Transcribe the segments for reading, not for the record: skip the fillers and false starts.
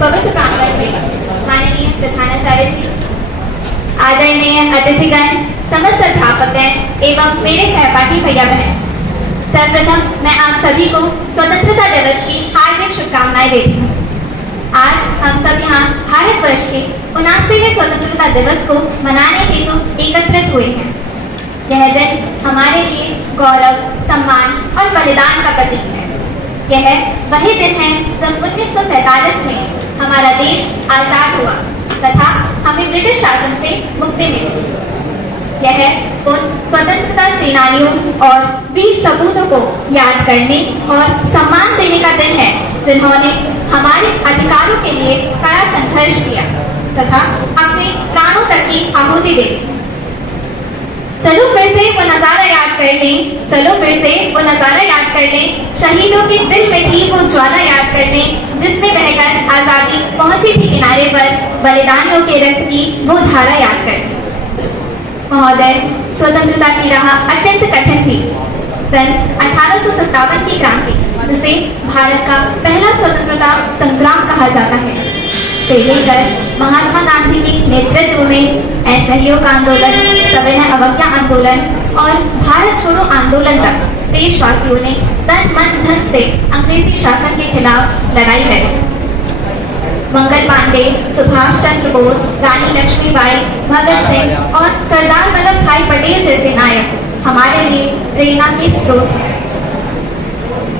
पवित्र प्रांगण में माननीय प्रधानाचार्य जी, आदरणीय अतिथिगण, समस्त अध्यापक एवं मेरे सहपाठी भैया बहन, सर्वप्रथम मैं आप सभी को स्वतंत्रता दिवस की हार्दिक शुभकामनाएं देती हूँ। आज हम सब यहाँ भारतवर्ष के 79वें स्वतंत्रता दिवस को मनाने हेतु एकत्रित हुए हैं। यह दिन हमारे लिए गौरव, सम्मान और बलिदान का प्रतीक है। यह वही दिन है जब 1947 में हमारा देश आजाद हुआ तथा हमें ब्रिटिश शासन से मुक्ति मिली। यह उन स्वतंत्रता सेनानियों और वीर सपूतों को याद करने और सम्मान देने का दिन है जिन्होंने हमारे अधिकारों के लिए कड़ा संघर्ष किया तथा अपने प्राणों तक की आहुति दे दी। चलो फिर से वो नजारा याद कर लें, चलो फिर से वो नजारा याद कर लें, शहीदों के दिल में थी वो ज्वाला याद कर लें जिसमें बहकर आजादी पहुंची थी किनारे पर, बलिदानियों के रक्त की वो धारा याद कर लें। महोदय, स्वतंत्रता की राह अत्यंत कठिन थी। सन 1857 की क्रांति, जिसे भारत का पहला स्वतंत्रता संग्राम कहा जाता है, से लेकर महात्मा गांधी के नेतृत्व में असहयोग आंदोलन, सविनय अवज्ञा आंदोलन और भारत छोड़ो आंदोलन तक देशवासियों ने तन मन धन से अंग्रेजी शासन के खिलाफ लड़ाई लड़ी। मंगल पांडे, सुभाष चंद्र बोस, रानी लक्ष्मीबाई, भगत सिंह और सरदार वल्लभ भाई पटेल जैसे नायक हमारे लिए प्रेरणा के स्रोत हैं।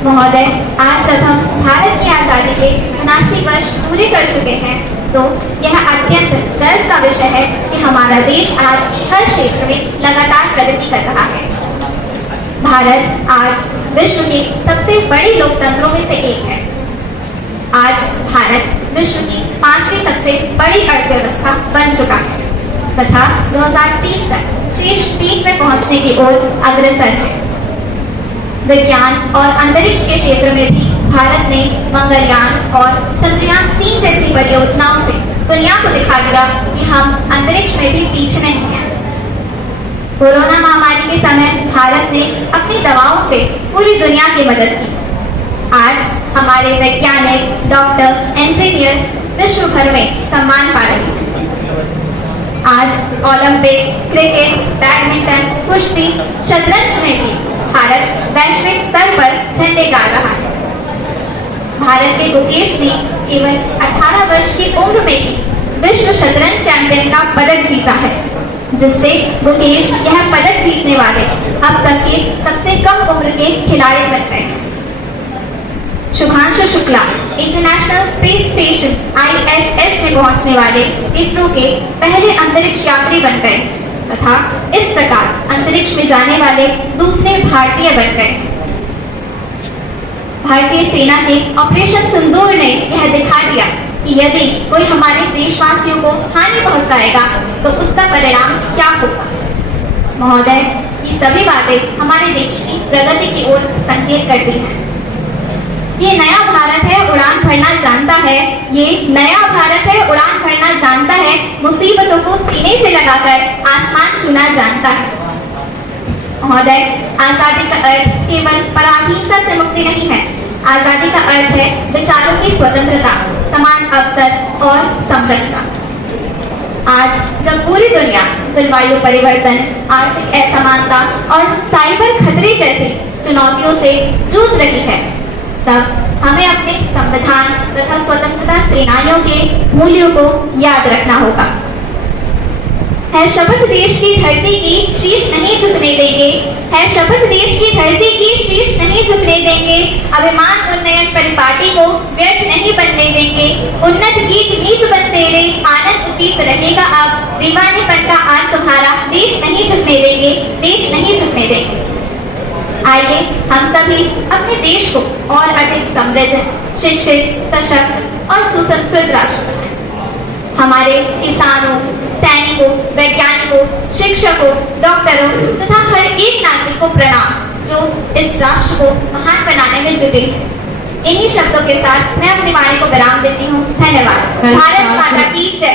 महोदय, आज जब हम भारत की आजादी के 79 वर्ष पूरे कर चुके हैं तो यह अत्यंत गर्व का विषय है कि हमारा देश आज हर क्षेत्र में लगातार प्रगति कर रहा है। भारत आज विश्व के सबसे बड़े लोकतंत्रों में से एक है। आज भारत विश्व की 5वीं सबसे बड़ी अर्थव्यवस्था बन चुका है तथा 2030 तक शीर्ष 3 में पहुंचने की ओर अग्रसर है। विज्ञान और अंतरिक्ष के क्षेत्र में भी भारत ने मंगलयान और चंद्रयान 3 जैसी परियोजनाओं से दुनिया को दिखा दिया कि हम अंतरिक्ष में भी पीछे नहीं हैं। कोरोना महामारी के समय भारत ने अपनी दवाओं से पूरी दुनिया की मदद की। आज हमारे वैज्ञानिक, डॉक्टर, इंजीनियर विश्व भर में सम्मान पा रहे हैं। आज ओलंपिक, क्रिकेट, बैडमिंटन, कुश्ती, शतरंज में भी भारत वैश्विक स्तर पर झंडे गाड़ रहा है। भारत के गुकेश ने केवल 18 वर्ष की उम्र में ही विश्व शतरंज चैंपियन का पदक जीता है, जिससे गुकेश यह पदक जीतने वाले अब तक के सबसे कम उम्र के खिलाड़ी बन गए हैं। Shubhanshu Shukla international space station ISS में पहुंचने वाले इसरो के पहले अंतरिक्ष यात्री बन गए तथा इस प्रकार अंतरिक्ष में जाने वाले दूसरे भारतीय बन गए। भारतीय सेना के ऑपरेशन सिंदूर ने यह दिखा दिया कि यदि कोई हमारे देशवासियों को हानि पहुंचाएगा तो उसका परिणाम क्या होगा। महोदय, ये सभी बातें हमारे देश की प्रगति की ओर संकेत करती हैं। ये नया भारत है, उड़ान भरना जानता है। ये नया भारत है, उड़ान भरना जानता है। मुसीबतों को सीने से लगाकर आसमान छूना जानता है। महोदय, आजादी का अर्थ केवल पराधीनता से मुक्ति नहीं है। आजादी का अर्थ है विचारों की स्वतंत्रता, समान अवसर और समरसता। आज जब पूरी दुनिया जलवायु परिवर्तन, आर्थिक असमानता और साइबर खतरे जैसी चुनौतियों से जूझ रही है, तब हमें अपने संविधान तथा स्वतंत्रता सेनानियों के मूल्यों को याद रखना होगा। है शपथ देश की धरती की शीश नहीं झुकने देंगे, है शपथ देश की धरती की शीश नहीं झुकने देंगे। अभिमान उन्नयन परिपाटी को व्यर्थ नहीं बनने देंगे। उन्नत गीत मीत बन तेरे, आनंद उदीत रहेगा अब। दीवानेपन का आज तुम्हारा, देश नहीं झुकने देंगे, देश नहीं झुकने देंगे। आइए हम सभी अपने देश को और अधिक समृद्ध, शिक्षित, सशक्त और सुसंस्कृत राष्ट्र बनाएं। हमारे किसानों, सैनिकों, वैज्ञानिकों, शिक्षकों, डॉक्टरों तथा हर एक नागरिक को प्रणाम जो इस राष्ट्र को महान बनाने में जुटे हैं। इन्हीं शब्दों के साथ मैं अपनी वाणी को विराम देती हूँ। धन्यवाद। भारत माता की जय।